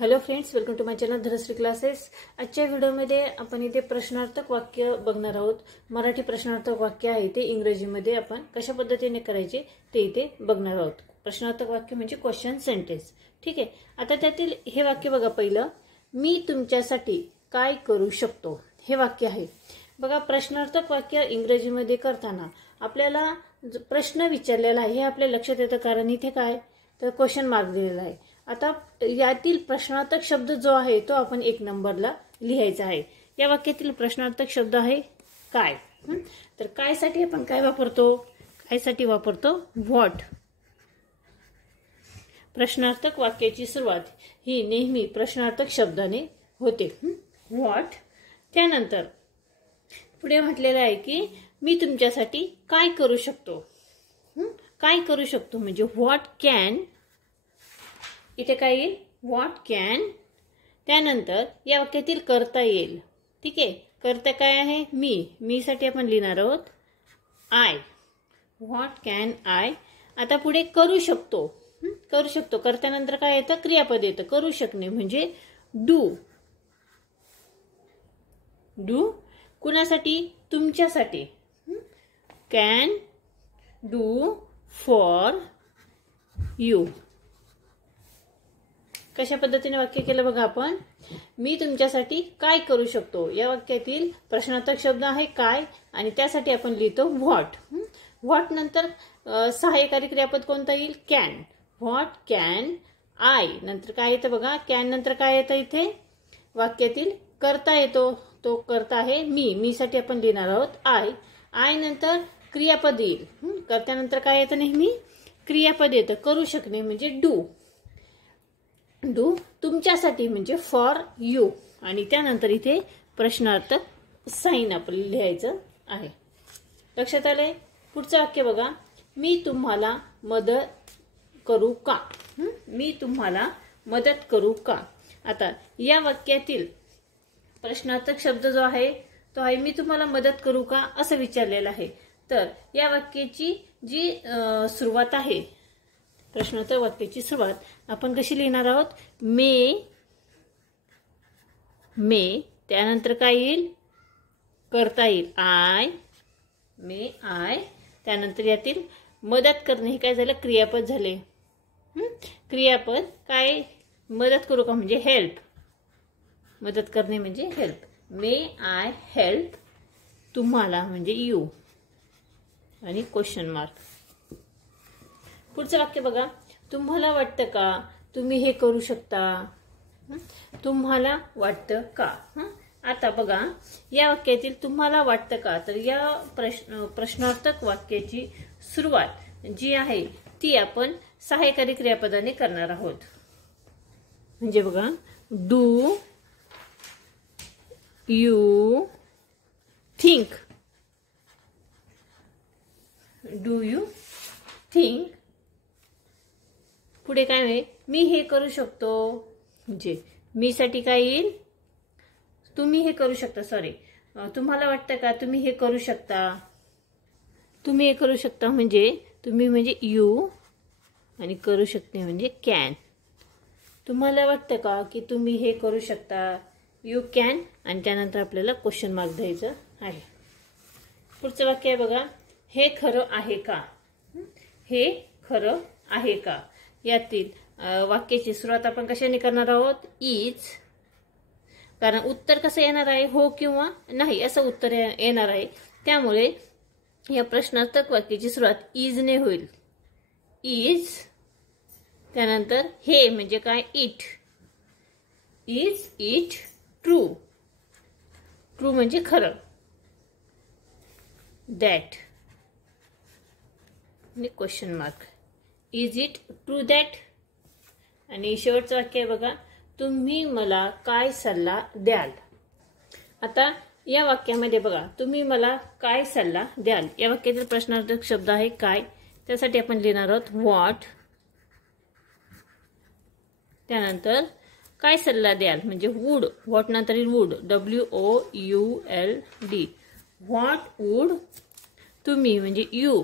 Hello friends, welcome to my channel Dhanashree classes. आजच्या व्हिडिओमध्ये आपण इथे प्रश्नार्थक वाक्य बघणार आहोत। मराठी प्रश्नार्थक वाक्य आहे ते इंग्रजीमध्ये आपण कशा पद्धतीने करायचे ते इथे बघणार आहोत। प्रश्नार्थक वाक्य म्हणजे क्वेश्चन सेंटेन्स, ठीक आहे। आता त्यातील हे वाक्य बघा, पहिलं मी तुमच्यासाठी काय करू शकतो हे वाक्य आहे बघा। प्रश्नार्थक वाक्य इंग्रजीमध्ये करताना आपल्याला प्रश्न विचारलेला आहे हे आपल्या लक्षात येतं, कारण इथे काय तर क्वेश्चन मार्क दिलेला आहे। आता यातील प्रश्नार्थक शब्द जो आहे तो आपण 1 नंबरला लिहायचा आहे। या वाक्यातील प्रश्नार्थक शब्द आहे काय। तर काय साठी आपण काय वापरतो, काय साठी वापरतो व्हॉट। प्रश्नार्थक वाक्याची सुरुवात ही नेहमी प्रश्नार्थक शब्दाने होते, व्हॉट। त्यानंतर पुढे म्हटलेलं आहे की मी तुमच्यासाठी काय करू शकतो। काय करू शकतो म्हणजे व्हॉट कॅन, इथे काय येईल व्हॉट कॅन। त्यानंतर या वाक्यातील करता येईल, ठीक आहे। करता काय आहे मी साठी आपण लिहिणार आहोत आय, व्हॉट कॅन आय। आता पुढे करू शकतो, करू शकतो करतानंतर काय येतं क्रियापद येतं, करू शकणे म्हणजे डू। डू कुणासाठी तुमच्यासाठी, कॅन डू फॉर यू। कशा पद्धतीने वाक्य केलं बघा आपण, मी तुमच्यासाठी काय करू शकतो। या वाक्यातील प्रश्नार्थक शब्द आहे काय आणि त्यासाठी आपण लिहितो व्हॉट। व्हॉट नंतर सहाय्यकारी क्रियापद कोणता येईल कॅन, व्हॉट कॅन आय। नंतर काय येतं बघा, कॅन नंतर काय येतं इथे वाक्यातील करता येतो, तो करता आहे मी साठी आपण लिहिणार आहोत आय। आय नंतर क्रियापद येईल, करत्यानंतर काय येतं नेहमी क्रियापद येतं, करू शकणे म्हणजे डू। डू तुमच्यासाठी म्हणजे फॉर यू आणि त्यानंतर इथे प्रश्नार्थक साइन आपण लिहायचं आहे। लक्षात आलंय। पुढचं वाक्य बघा, मी तुम्हाला मदत करू का। मी तुम्हाला मदत करू का। आता या वाक्यातील प्रश्नार्थक शब्द जो आहे तो आहे मी तुम्हाला मदत करू का असं विचारलेलं आहे। तर या वाक्याची जी सुरुवात आहे, प्रश्नार्थक वाक्याची सुरुवात आपण कशी लिहिणार आहोत मे। त्यानंतर काय येईल करता येईल आय, मे आय। त्यानंतर यातील मदत करणे हे काय झालं क्रियापद झाले, क्रियापद काय मदत करू का म्हणजे हेल्प, मदत करणे म्हणजे हेल्प। मे आय हेल्प तुम्हाला म्हणजे यू आणि क्वेश्चन मार्क। पुढचं वाक्य बघा, तुम्हाला वाटतं का तुम्ही हे करू शकता। तुम्हाला वाटतं का। आता बघा या वाक्यातील तुम्हाला वाटतं का, तर या प्रश्नार्थक वाक्याची सुरुवात जी आहे ती आपण सहाय्यकारी क्रियापदाने करणार आहोत। म्हणजे बघा do you think, do you think. पुढे काय आहे मी हे करू शकतो, म्हणजे मी साठी काय येईल तुम्ही हे करू शकता, सॉरी तुम्हाला वाटतं का तुम्ही हे करू शकता। तुम्ही हे करू शकता म्हणजे तुम्ही म्हणजे यू आणि करू शकते म्हणजे कॅन। तुम्हाला वाटतं का की तुम्ही हे करू शकता, यू कॅन आणि त्यानंतर आपल्याला क्वेश्चन मार्क द्यायचं आहे। पुढचं वाक्य आहे बघा, हे खरं आहे का। हे खरं आहे का। यातील वाक्याची सुरुवात आपण कशाने करणार आहोत इज, कारण उत्तर कसं येणार आहे हो किंवा नाही असं उत्तर येणार आहे, त्यामुळे या प्रश्नार्थक वाक्याची सुरुवात इज ने होईल, इज। त्यानंतर हे म्हणजे काय it, is it true, true म्हणजे खरं, दॅट आणि question mark, is it true that. आणि शेवटचं वाक्य आहे बघा, तुम्ही मला काय सल्ला द्याल। आता या वाक्यामध्ये बघा तुम्ही मला काय सल्ला द्याल, या वाक्यातील प्रश्नार्थक शब्द आहे काय, त्यासाठी आपण लिहिणार आहोत व्हॉट। त्यानंतर काय सल्ला द्याल म्हणजे वूड, व्हॉट नंतर वूड, WOULD, व्हॉट वूड तुम्ही म्हणजे यू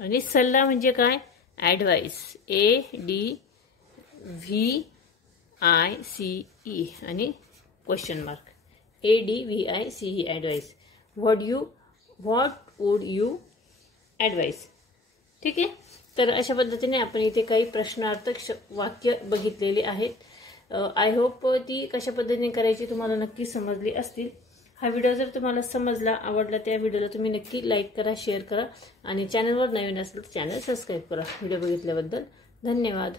आणि सल्ला म्हणजे काय ऍडवाइस, ADVICE, ADVICE आणि question mark ADVICE advice. What would you advice. ठीक आहे. तर अशा पद्धतीने आपण इथे काही प्रश्नार्थक वाक्य बघितलेली आहेत. आय होप ती कशा पद्धतीने करायची तुम्हाला नक्की समजली असतील. हा व्हिडिओ जर तुम्हाला समजला, आवडला, त्या व्हिडिओला तुम्ही नक्की लाईक करा, शेअर करा आणि चॅनलवर नवीन असेल तर चॅनल सबस्क्राईब करा. व्हिडिओ बघितल्याबद्दल धन्यवाद.